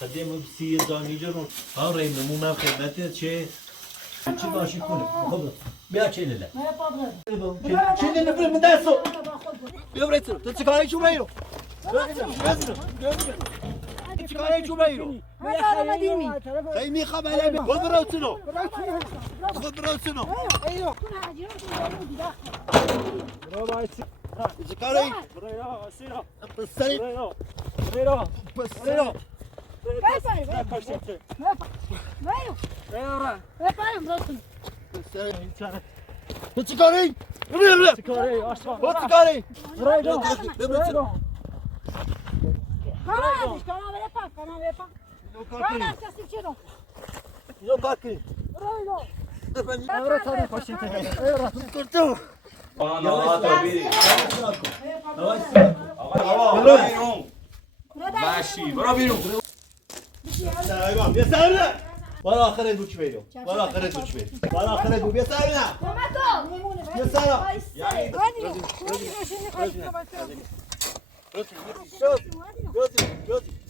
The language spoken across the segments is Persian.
قدیم سی دانی جرم ها رای نمونم خدمت چه چی باشی کنه خب بیا چه لیله چه لیله بریم من دستو بیا برای تو چه کاری چوب ایرو چه کاری چوب ایرو خیلی خبره خود برو سنو خود برو سنو برو باید چه کاری برو سیرا بسری برو بسری تو چی کاری؟ چی کاری؟ تو چی کاری؟ اینو پاکی ماشی برو بیرون بیا سر ولا آخر دو چی بیرو ولا آخر دو چی بیرو ولا آخر دو بیا سر نه بیا سر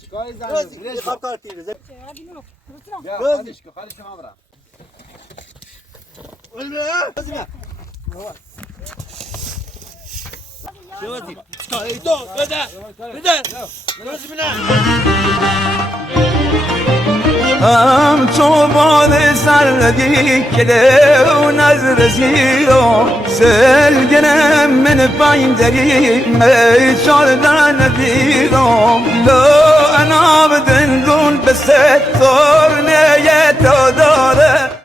چیکار زنی روزی خب کار تیره بیا خالیش که خالیش ما برم روزی چیکاری تو بده بده روزی بینه همچو باد سردی کده و نظر زیرو سلگنم من پایندری چاردن ندیدم لو انا بدندون به ستار نیتا داره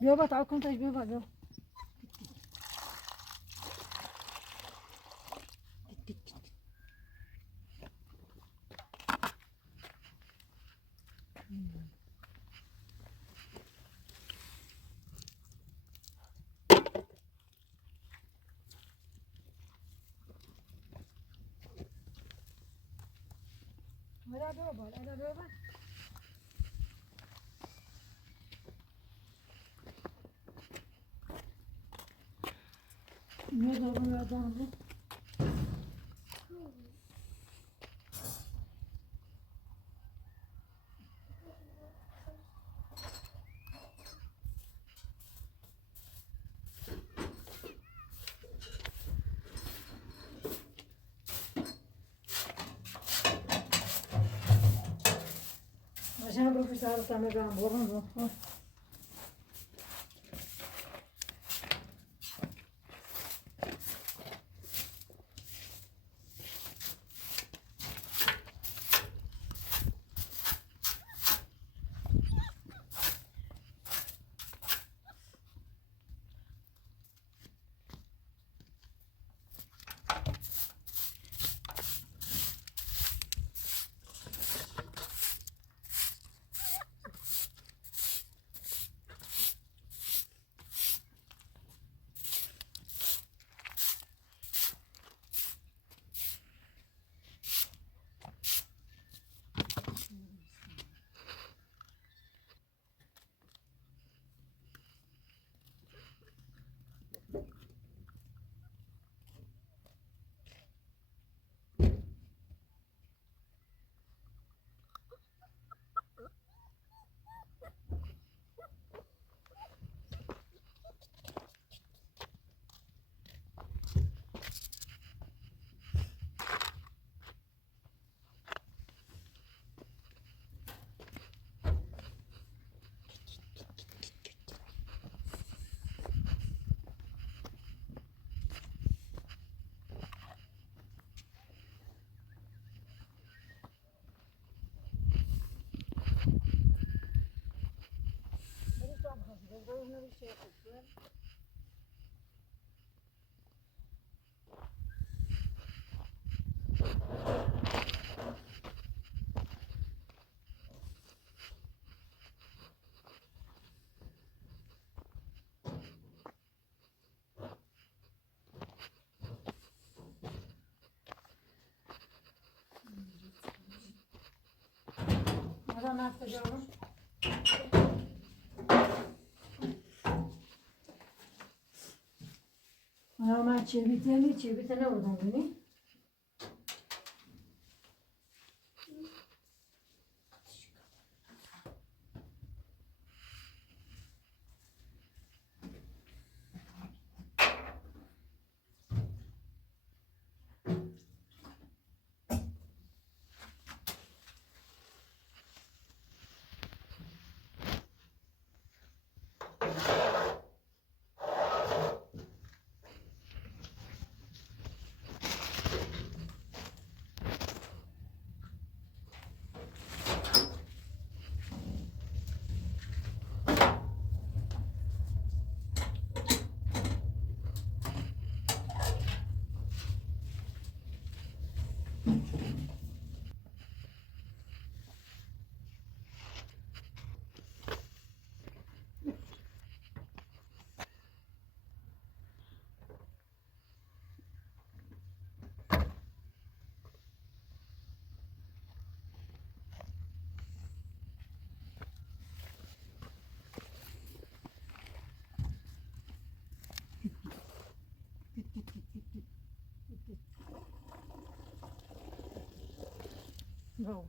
بیا با تعال کن تاش بیا با بیا هذا بابا هذا بابا يلا بابا دعوة عشان بروفيسور تعمل بقى بورن Burada ne yapacağım? Ama çevite ne oradan beni? No.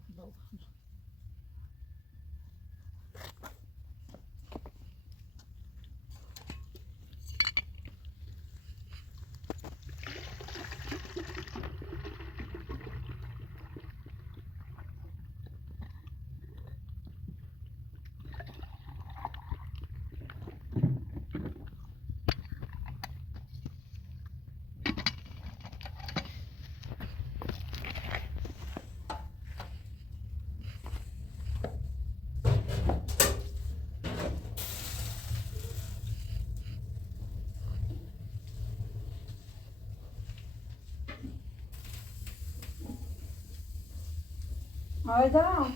Hayda.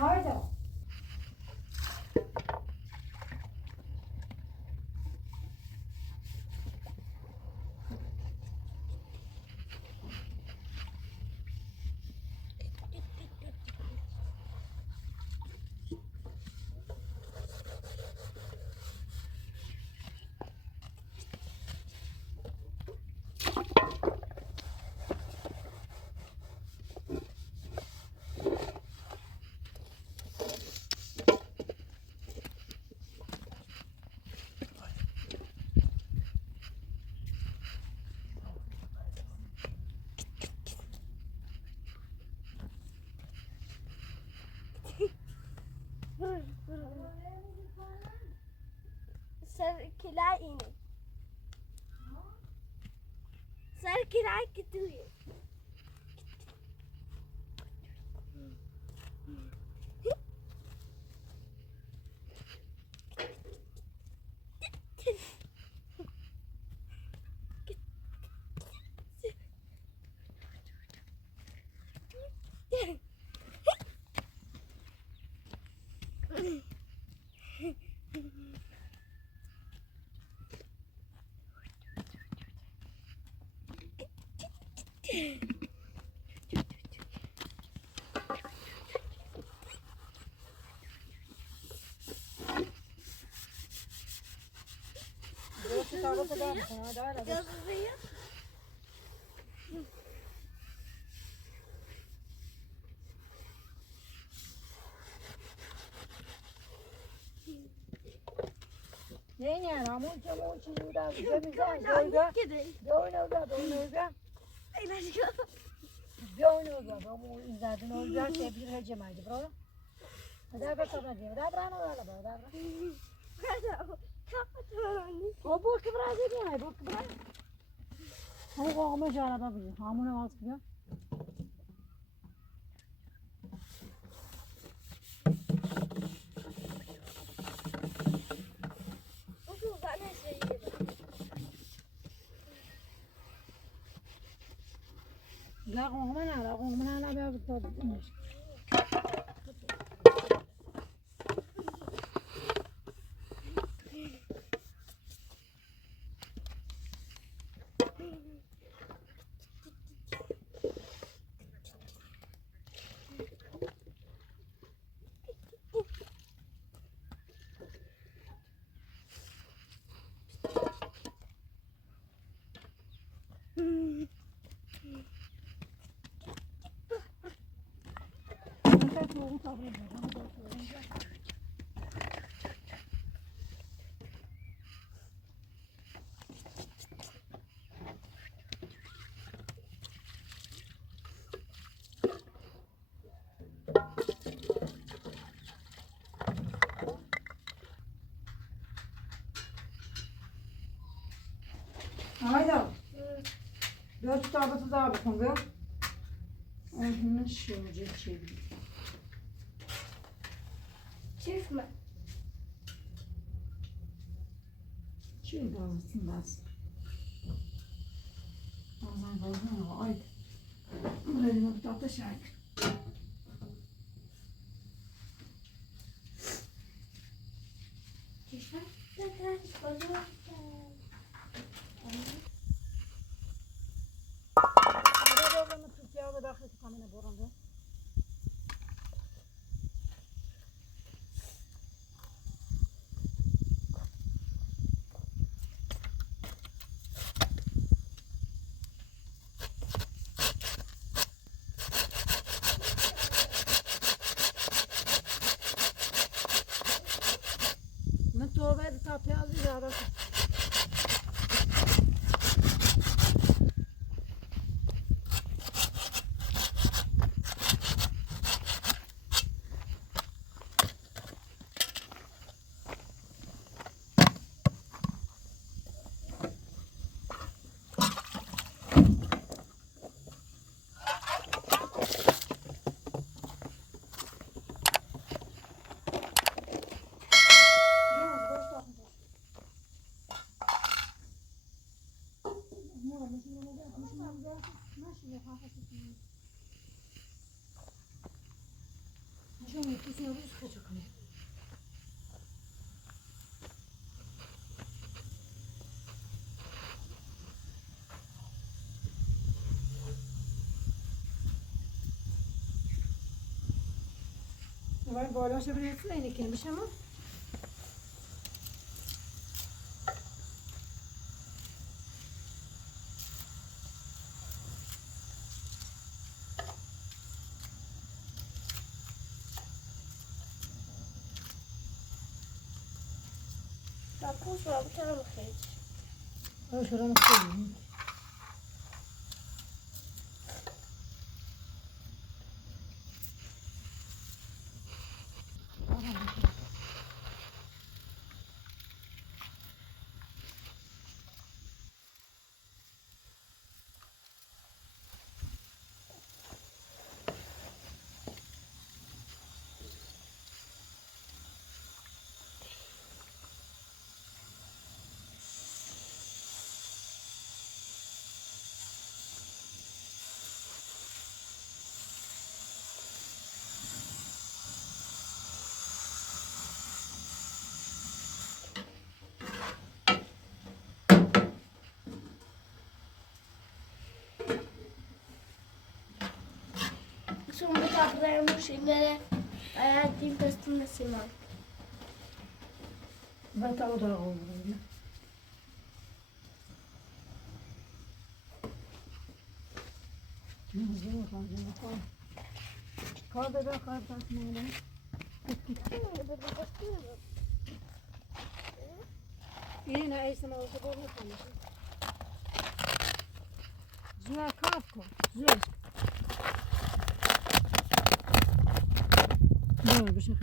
Hayda. Sarkiler ini. Sarkiler gidiyor. Yazıyor. Ne Ramon çamur çiğda bize doyga. Doyga. Doyga. Ramon izadın olacak tebrik edeceğim hadi bro. Hadi bak sana diyeyim. Hadi bana öyle bak. Hadi. O bu kıvra dedi ya, bu kıvra. O kavga jarada biliyor. Hamına az biliyor. La kongmana la be bu da. Hayda. Dört kitabı daha bakın be. Onu şöyle çevir. Çift mi? Şöyle alırsın bas. Bazen bazen ama haydi. Buraya bir kitapta şarkı. Çift mi? Bakalım. Burada olanı Türkiye'ye ve daxil kamına borandı. من تو باید تا پیاز بیاره. Vay boylaşa bilirsin aynı kimmiş ama. Kapuz var bir tane bakayım. Ay şuraya koyayım. Şimdi kapılarımı şeylere ayarlayayım testim Sinan. Ben tavu da alıyorum. Kaldı da kardeşim. Yine Ayşem oldu bunu konuşuyor. Züla kapko. Züla. Böyle bir şey.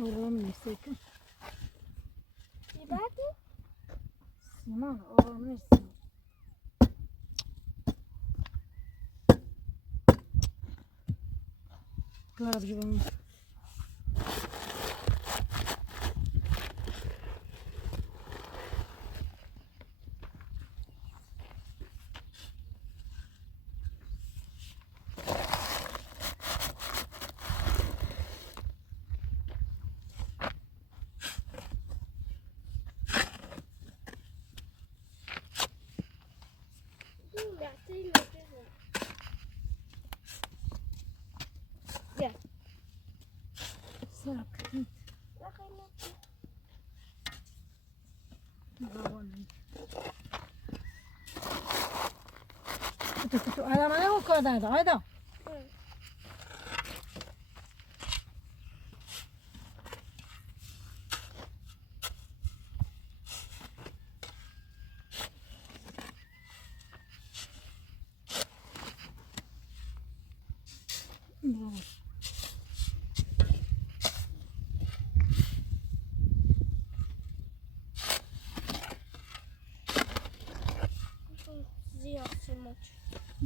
Oğlum ne istedim? Bir bak mı? Simon oğlum ne istedim? Klar bir şey. Sak. Kutu kutu ayağına o kadar da hayda.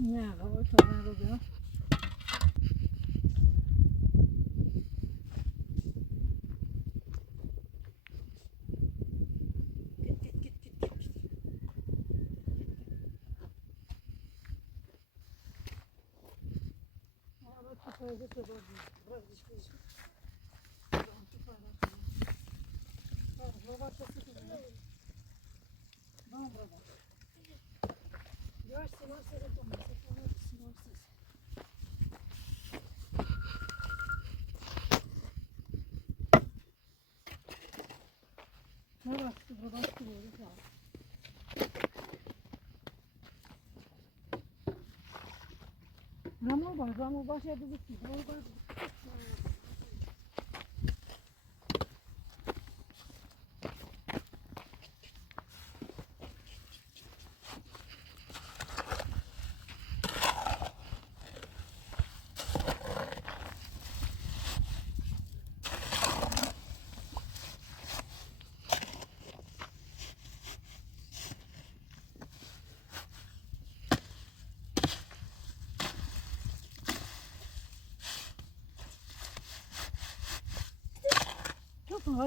Ne o tamam oluyor. Ramon baş yapacak.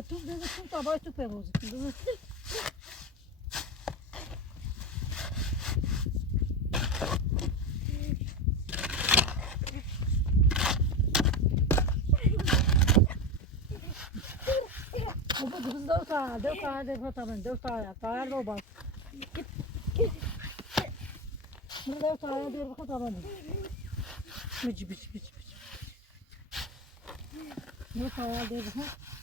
Tu deve ser um trabalho tu peloso. Deu cara, levantamento, deu cara, não bate. Não deu cara, deu levantamento. Bici. Deu cara, deu levantamento.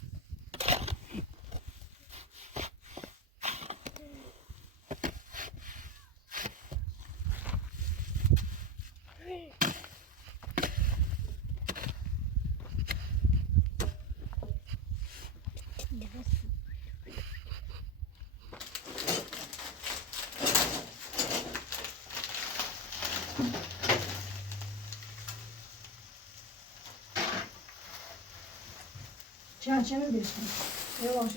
Çerçeve değiştim. Yavaş.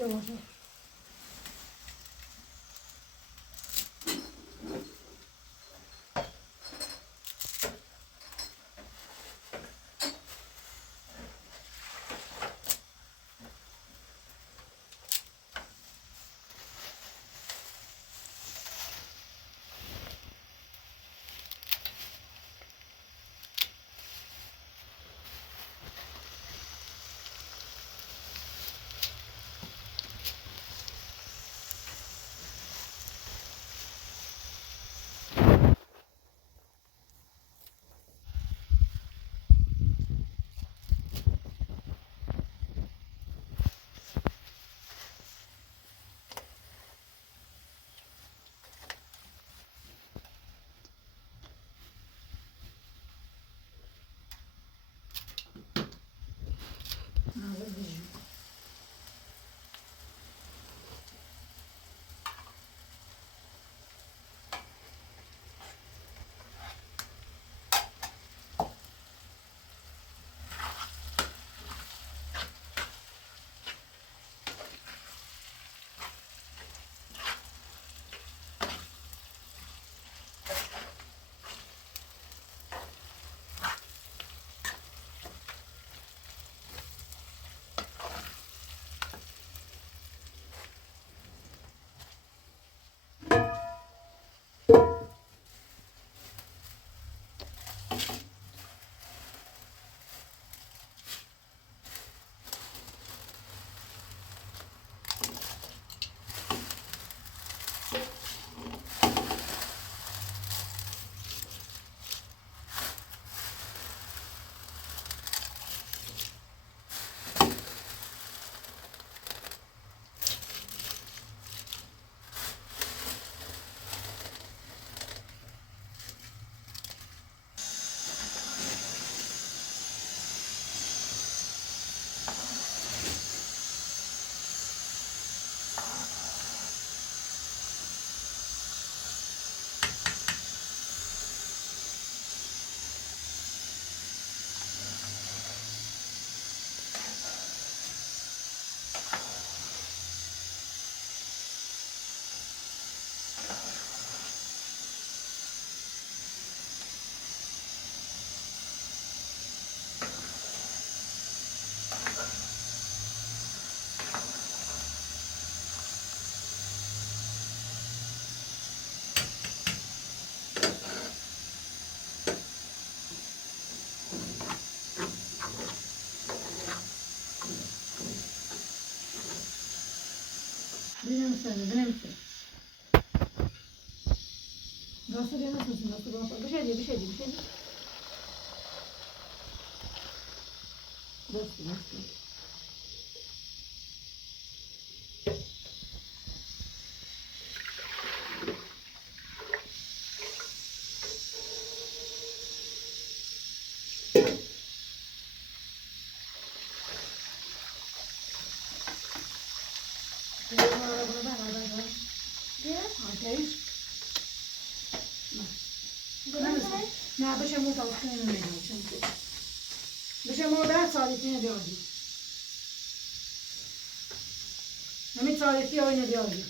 نمیتونه نمیتونه راست دیگه نمیتونه راست دیگه بشه دیگه بس نه بشه مو تا کنه نمیدونم چون بشه مو ده ساعتی بیادی نمی ساعتی آینه بیادی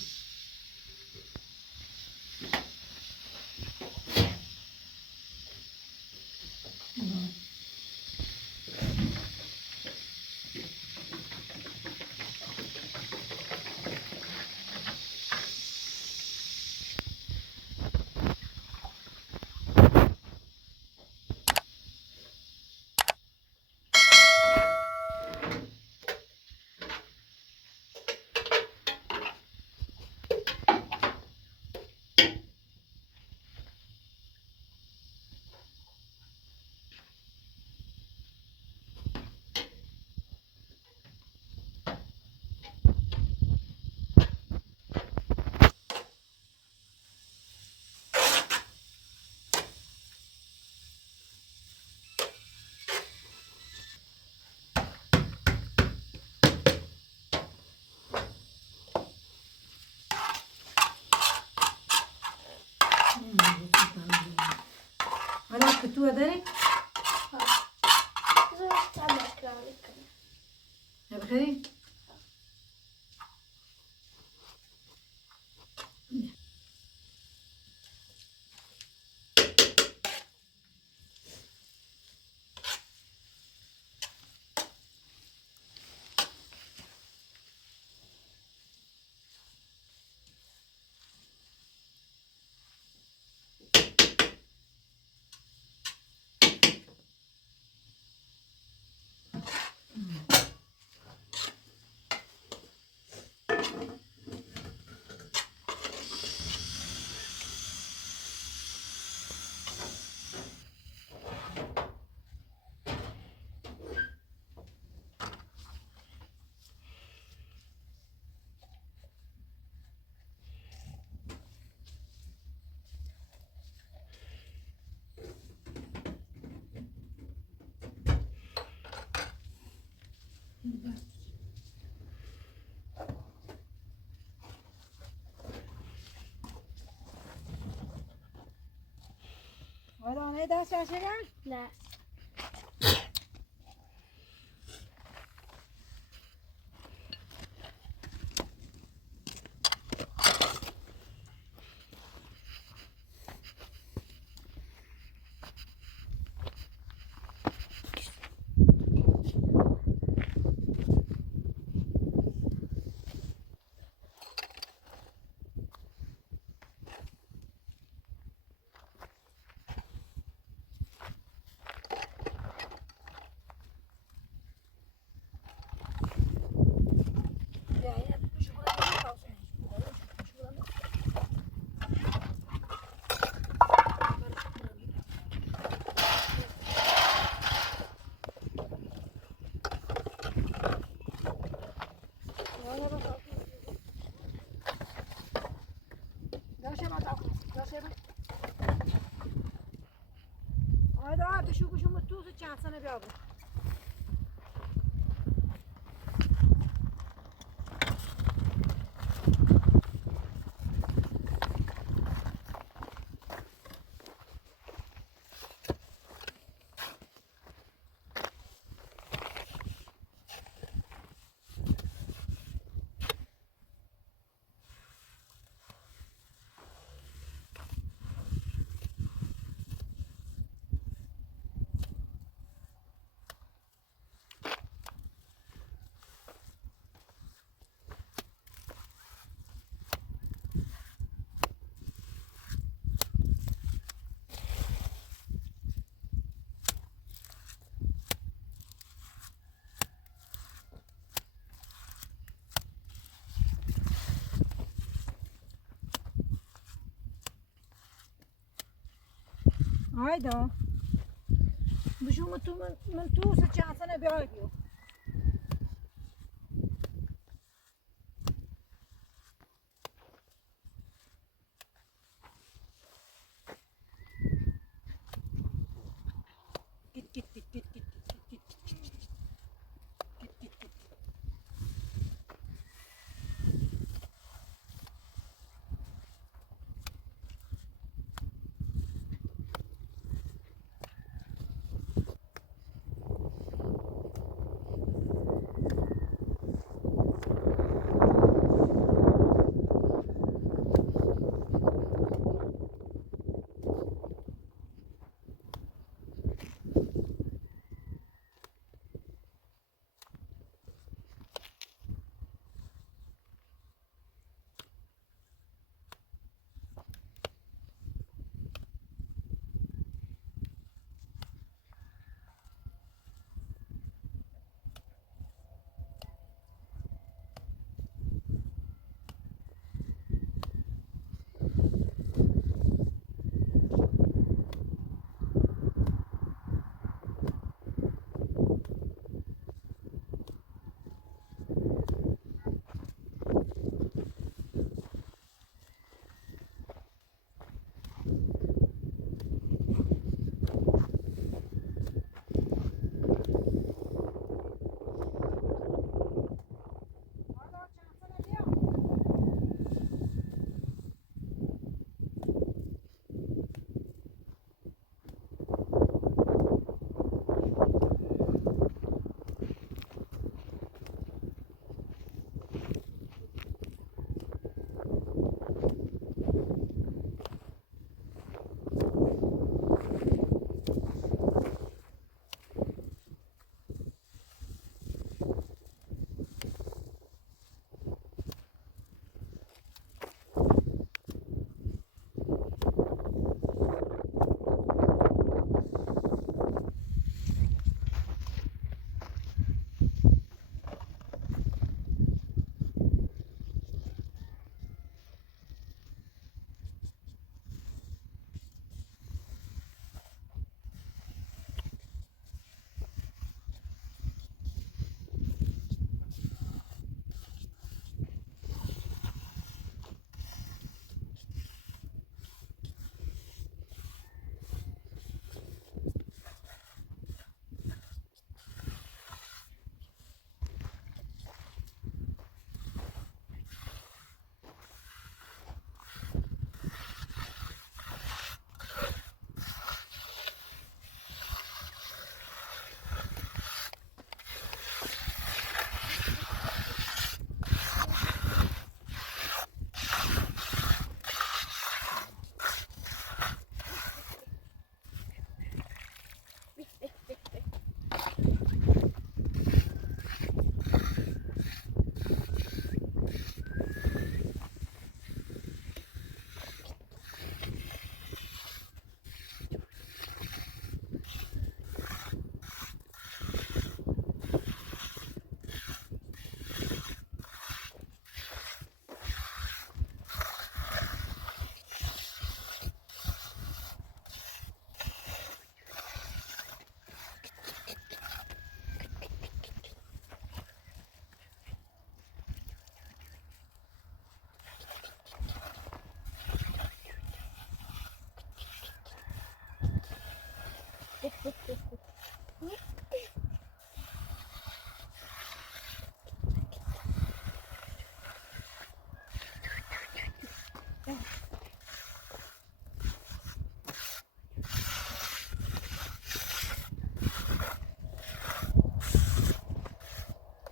حالا کتو داری؟ بخیری؟ آدانه دست شدن؟ نه آیدا بشو بشو تو چند سنه بیا بود Hayda. Bu şu من تو چند سنه بیایدیو.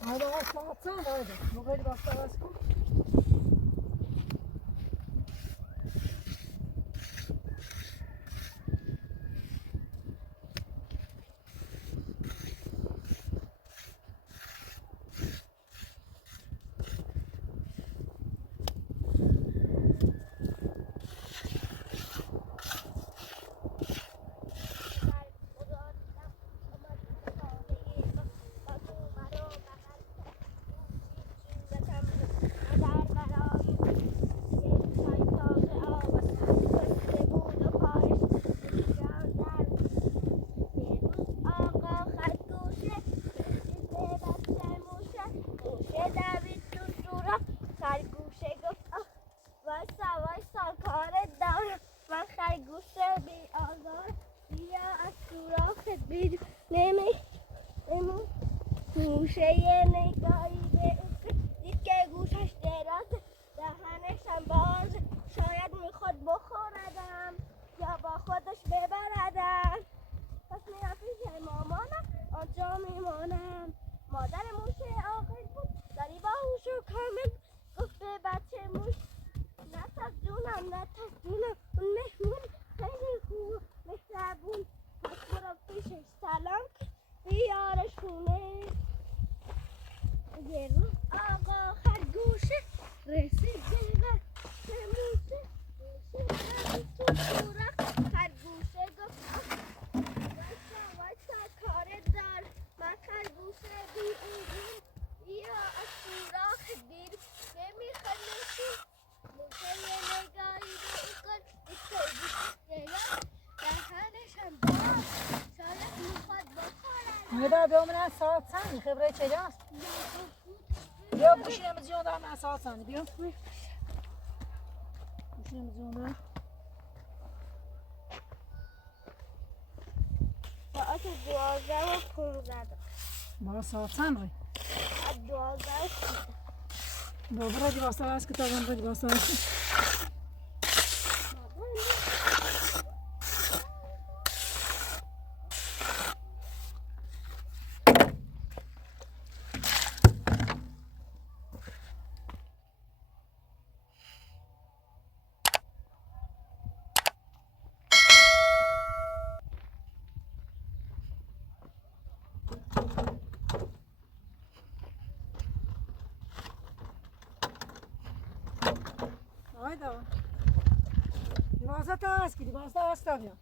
Haydi başla atsana haydi. Bu kadar başla başla. گوشه نگاهی به دید که گوشش درازه دهنشم باز شاید میخواد بخوردم یا با خودش ببردم پس میرم پیش مامانم آنجا میمانم مادر موشه عاقل بود داری باهوش و کامل گفت به بچه موش نترس جونم اون مهمون خیلی خوب مهربون پس برو پیشش سلام کن بیارش خونه یه روز آقا خرگوشه رسید به بچه موشه موشه تو سوراخ خرگوشه گفت وایسا کار دار من خرگوشه بی ایدون بیا از سوراخ دیر نمیخواد نشون موشه یه نگاهی به این کن استوگی دهنشم باز شاید میخواد بخورد هدا بیامون ساعت ثانی خبره چجاست بیا بوشیم از جون دارم ساعت ثانی بیا بوشیم از جون دارم ساعت 12 و 15 با ساعت ثانی ساعت 12 و 13 دوباره دیواسته است که تازه هم دیواسته است هایدا دیواسته است که دیواسته است بیا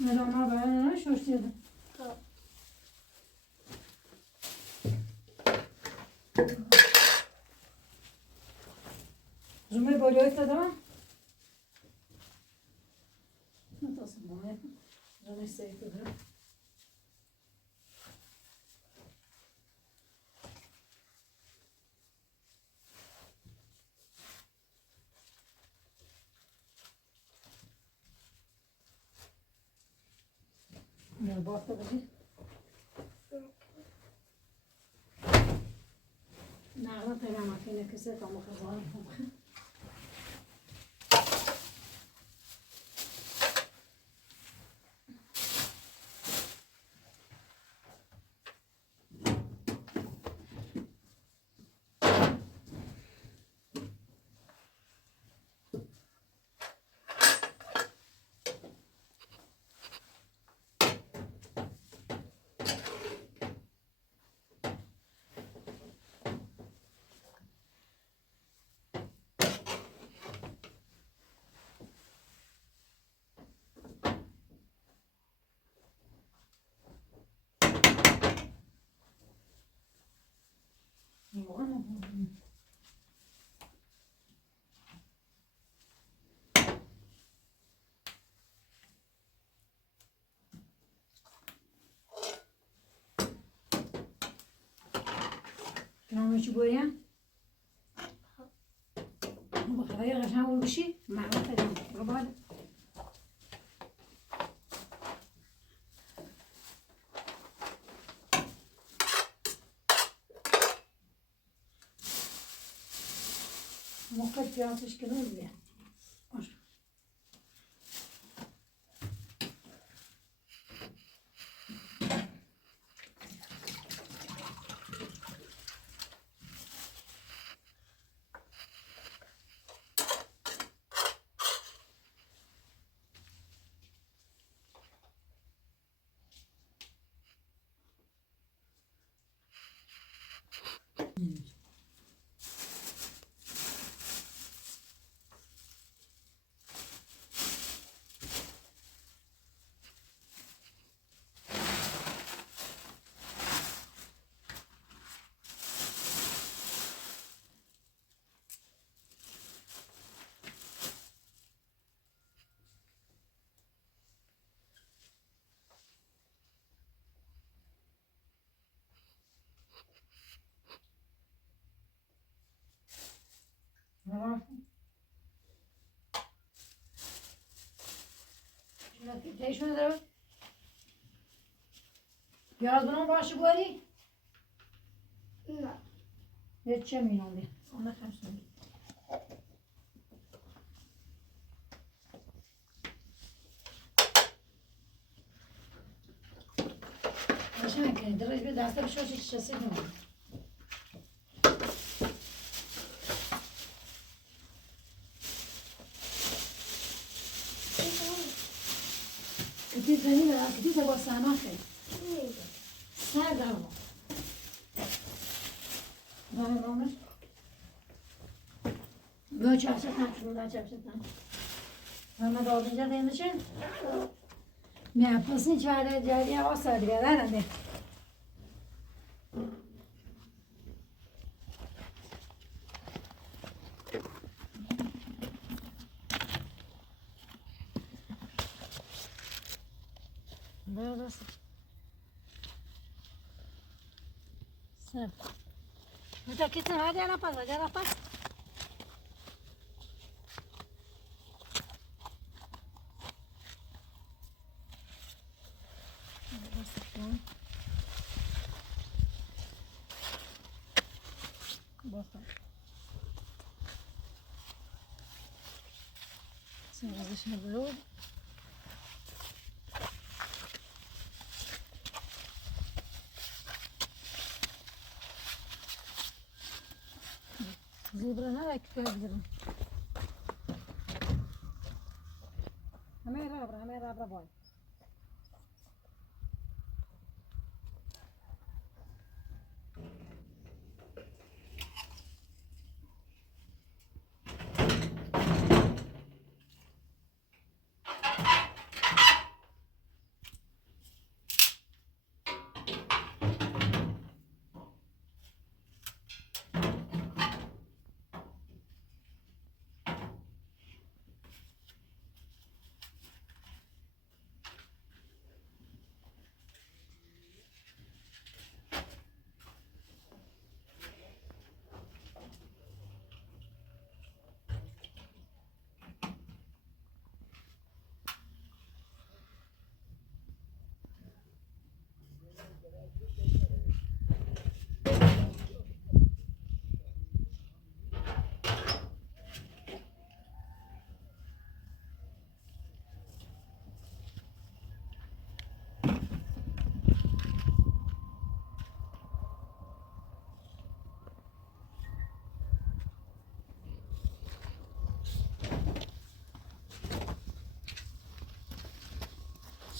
نلامه باید شوش دیده زمه بالایت دادم نتاسم باید زمه سیف دادم نه بافته بودی؟ نه اون پیرم اکنه کسی کامو خزارم کنم نامه چی باید؟ بخواه قشنگ اون بشی معروف دارم برو باید موقع پیازش کنون بیاد باشه تیشون داره پیاز بنام باشه باری؟ نه یه چه مینونده؟ آنه خمسون باشه نکنی درش به دسته بشه شسی کنم کتی زنی برای کتی تا با سامان خیلی سر دارم دارم رامش دو چهشه تن دو چهشه تن همه داد اینجا دیمشن میپسین چهره جاری آسادی برنده درست سب بتا کتن ها جانا پس باستم سیازش نبرود زیبره نه اکتر بگیرم همه رابره باید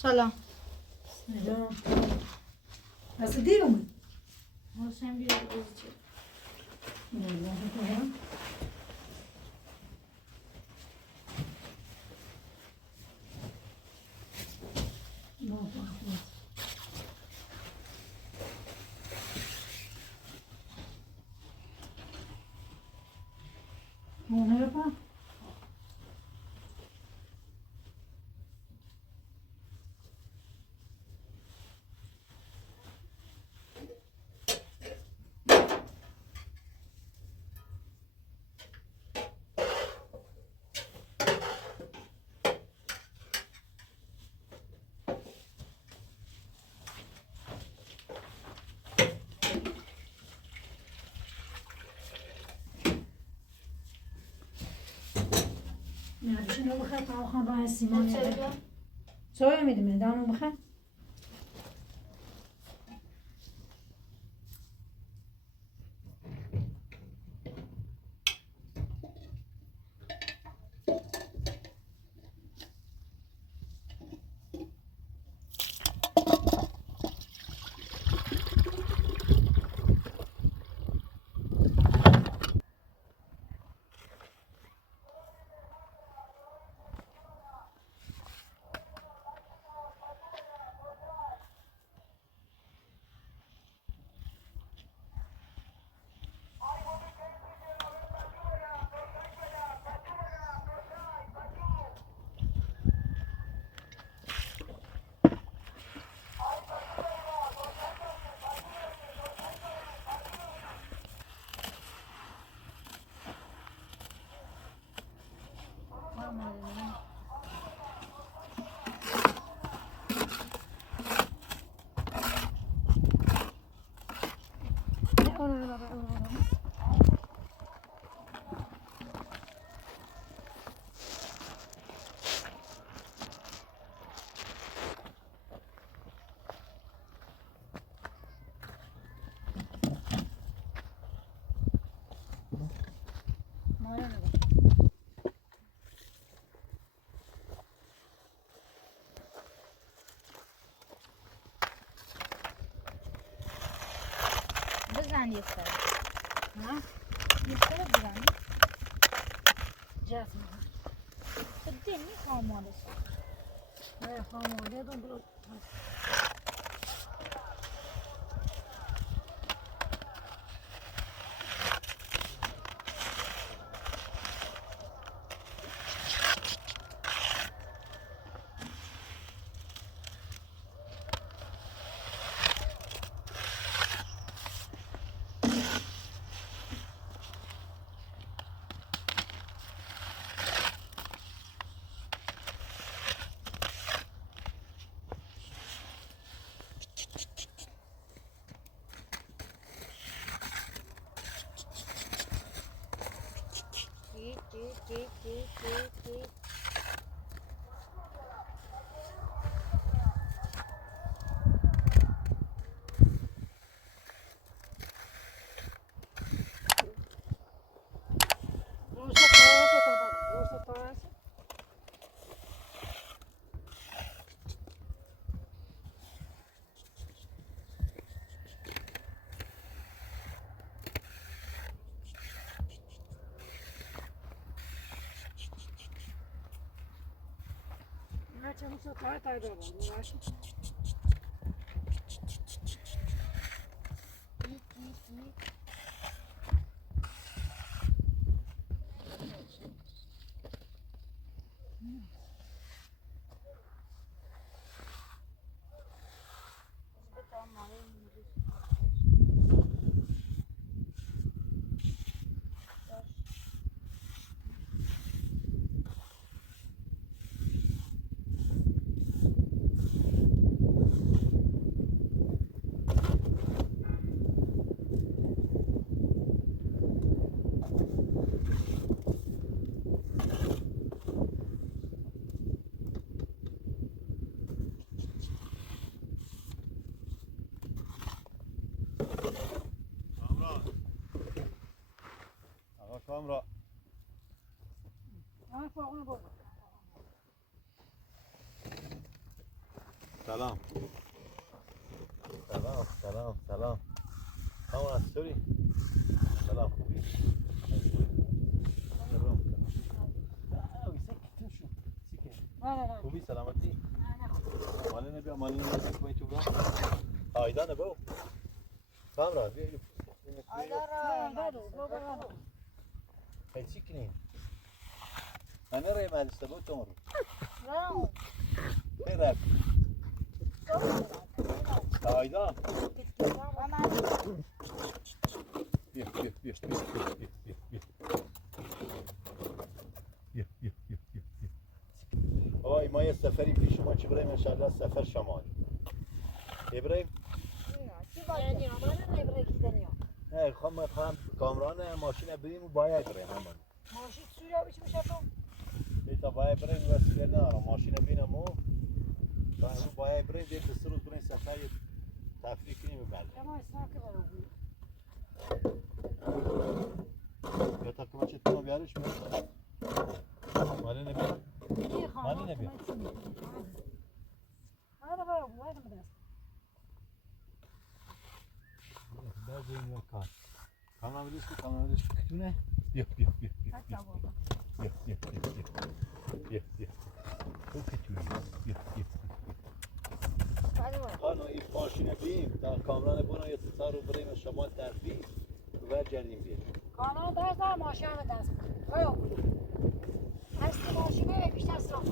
سلام. سلام. از دیر اومد. حسین بیا بازی. نه شنو بخیر تا آخر راه سیمان سویا میدیم دانو بخیر بزن یک سر ها؟ یک سر بزن جسم بدین میخوام مالش نه خاموده دون برو چه میشه تا دارم باشه کامران سلام سلام سلام سلام کامران چطوری؟ سلام خوبی؟ خوبی سلامتی؟ مالی نبیا مالی نبیا کنی تو برام آیدا نباو کامران بیا خیلی چی کنیم؟ من نرای مدرسه بود تو مرو خیلی رفت آیدا بیا بیا بیا بیا بیا آقای ما یه سفری پیش ما چی بریم انشالله سفر شمال ابراهیم نه خواهم کامران ماشین بریم و باید بریم همون ماشین سویا بیچ میشه تو ایتا باید بریم وسیله نارم ماشین بینم و باید بریم دیگه سه روز بریم سفر تفریح کنیم و بعد اما اسناک برو بود یا تا کما چطور بیارش میاد مالی نبیا مالی نبیا هذا برو بود هذا مدرسه باید بریم یا کار کامران بریز که کامران بریز که کتونه بیا بیا بیا بیا بیا بیا بیا بیا بیا تو کتونه بیا بیا آنو این ماشین بیم تا کامران بنا یا تسار رو بریم شمال ترفیع و جردیم بیم کانال دست دار ماشین دست برو هستی ماشینه بیشتر سراغ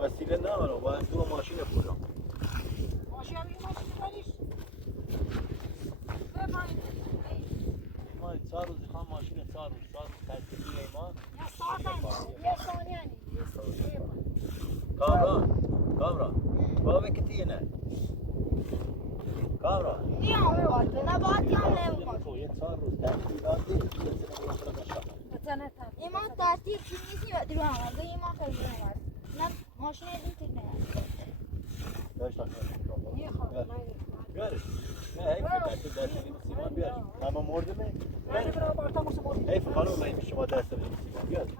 وسیله نمارم باید دو ماشین پولم ماشین هم این ماشین داریش بفرمایید ما 4 روز خواهم ماشین 4 روز ترتیبی ما یا ساعت یه ثانیه کامران بابا کتی نه کامران نه باید هم تو یه 4 روز ترتیباتی ایمان ترتیب چی نیستی و دیرو هم ایمان خیلی نمید نه ماشین این تکنه داشت یه خواهد بیارش نه هیچ ترتیب داشتی سیمان بیارش اما مردمه هذا برا بارتا موسى مورد حیف خانم رحیمی شما دست بگیرید بیاد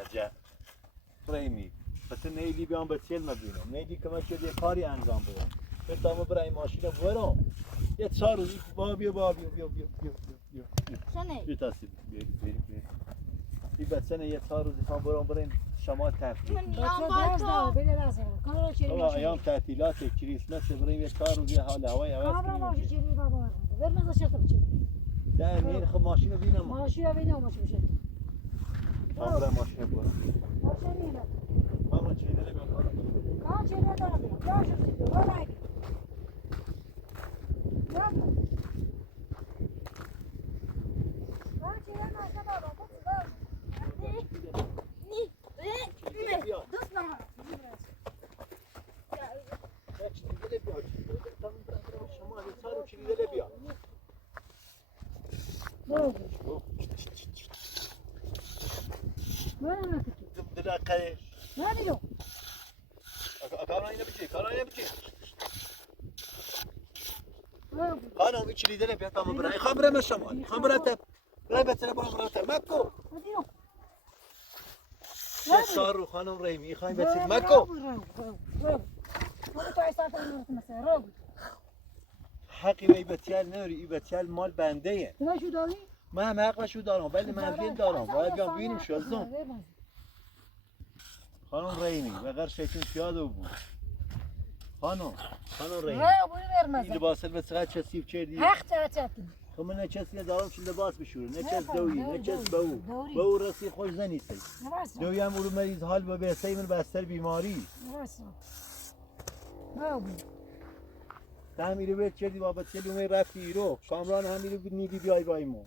عجب رحیمی پس نیلی بیام به چیل مبینم نیلی که من شد یه کاری انجام بدم به تمام برای ماشین برام یه 4 روزی بیا شنه بیا تاسی بیا این بچه یه 4 روزی خواهم برام برای شما تفریح من بچه میام درس با داره تو بده درس داره کارو چیلی بابا ماشین ایام تعطیلات کریسمس برای یه 4 روزی حال هوای عوض کامرا ماشین کنیم چیلی بابا برنامه چطور چی ده میر خب ماشین رو بینم ماشین ببینم ماشین بشه کامرا ماشین برام ماشین میاد کامرا چی داره بیام کام چیلی داره یا شو سیدو ولا هيك يلا کام چیلی ماشین بابا دوست ندارم ما بيدو خانم این چلی داره بیاد تمام برای خبره من شمال خبره تب رای بتره با مراتب مکو بيدو چه سارو خانم رحیمی خواهیم بتره مکو حقی وی بتیال نوری ای بتیال مال بنده ایه شو داری؟ من هم حقشو دارم ولی من دین دارم باید بیام بینیم شازم خانم رحیمی بغیر شیطون پیاده بود خانم رحیمی این لباس البته چه سیب چردی حق تعتقد خب من نه کسی دارم که لباس بشوره نه کس دوی نه کس باو رسی خوش زنیستی دوی هم اولو مریض حال با بهسته من بستر بیماری ده میره باید چردی بابت چلی اومه رفتی ایرو کامران هم میره نیدی بیای بای مو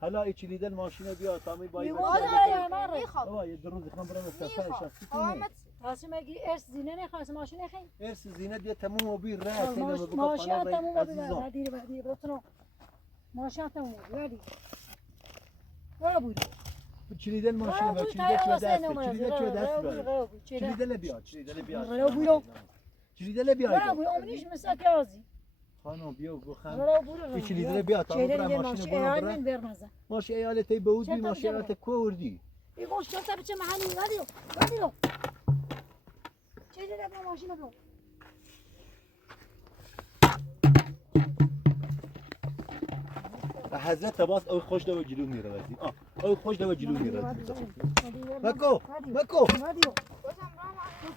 حالا ایچی لیدن ماشینه بیا تامی بای بابا یه دو روز خواهم برم استفسار شخصی کنه قاسم اگه ارث زینه نخواست ماشین نخین ارس زینه دیگه تموم و بیر ره ماشین تموم بعدی بتونم ماشین تموم بعدی بود چلیدن ماشینه با چلیدن بیا چلیدن بیا امنیش مثل پیازی خانم بیا بخم چلیدن بیا تا برم ماشین برم ماشین ایالتی بودی ماشین ایالت کوردی يقول شو تبي تسمع عني غاديو شيل لي ابن ماشينه بلو حضرت باز او خوش دو جلو میره وزی او خوش دو جلو میره مکو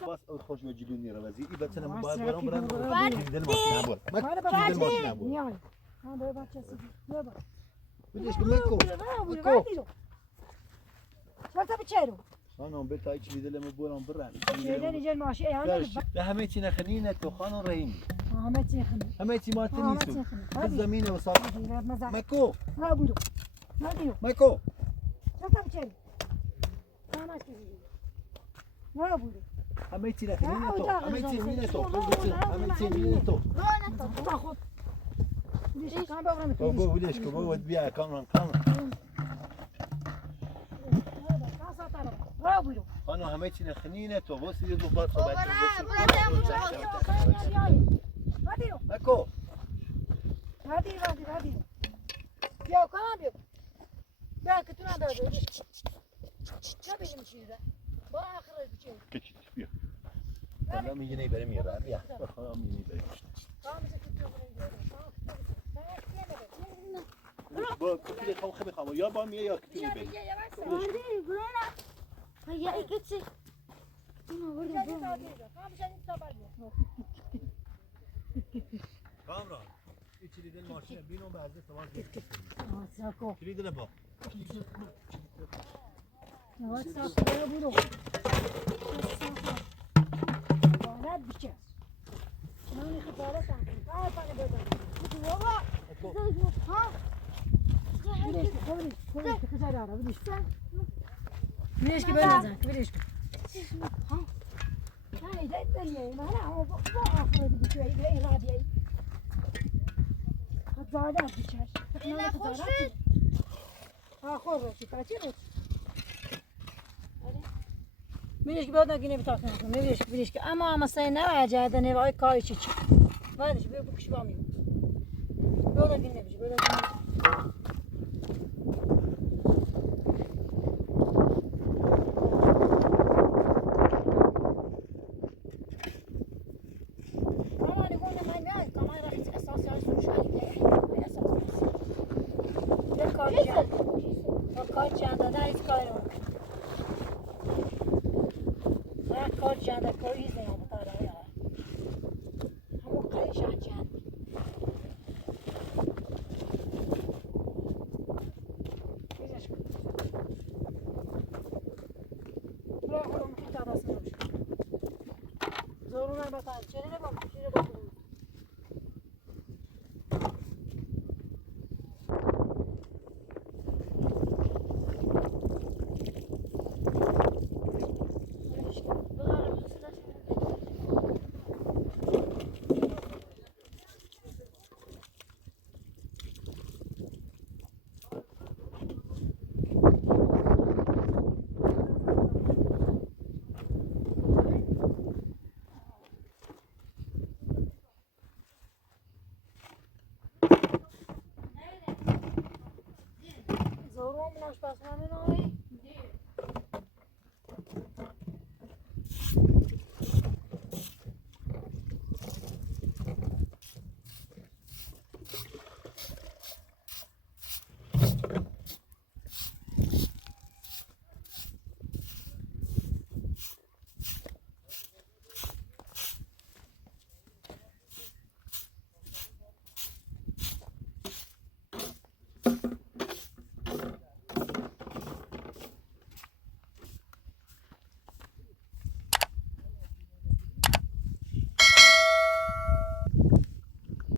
باز او خوش دو جلو میره وزی ای بچه نمو باید برام دل ماشین نبول دل ماشین نبول بدیش که مکو شو تبي تشيلو خانم به تایی چلی دلمو برام برن شيلني جا الماشي انا ده همه چی نخنینه تو خانم رحیمی همه چی خني همه چی مالت نیستو به زمین و صاف مکو لا بودو مکو شو تبي تشيلو انا اشتري لا بودو همه چی نخنینه تو همه چی مینه تو همه چی مینه تو تاخذ ليش كان بابا بابا ليش بابا بیا کامران خانم همه چی نخنینه تو واسه یه دوبار صحبت مکو هادي يا كامل يا كنت انا دادو شبي نمشي ذا باخر بشيء بیا حالا میگه نه بریم میرم بیا خانم میگه بریم با کلی خام خیلی خام یا با میه یا کلی بریم هيا ايكتسي کامران این چلی دل ماشین بینو به عرضه سواز چلی دل با ليش كبر نزاك ليش ها هاي ده الدنيا ما لا هو اخر بشوي ده رادي خزانات بشاش لا خوشت اخر راسي فاتيرت ميش بعد نجيني بتاعنا ميش اما سينا عجاده نبغى كايش بعدش بيبكش بامي böyle dinlemiş, böyle dinlemiş. Kamera koyna ben kamera esas yaşlı şu an esas. Bir kaçacağım. O kaçacağım da hiç kaynıyor. Ben kaçacağım da koy izin ama para ya. Ama kaçacağım. Bırak oğlum bir tanesini olmuş. Zoruna bakalım. Çenene bak. Şöyle bakalım. Zoruna mı başlasın?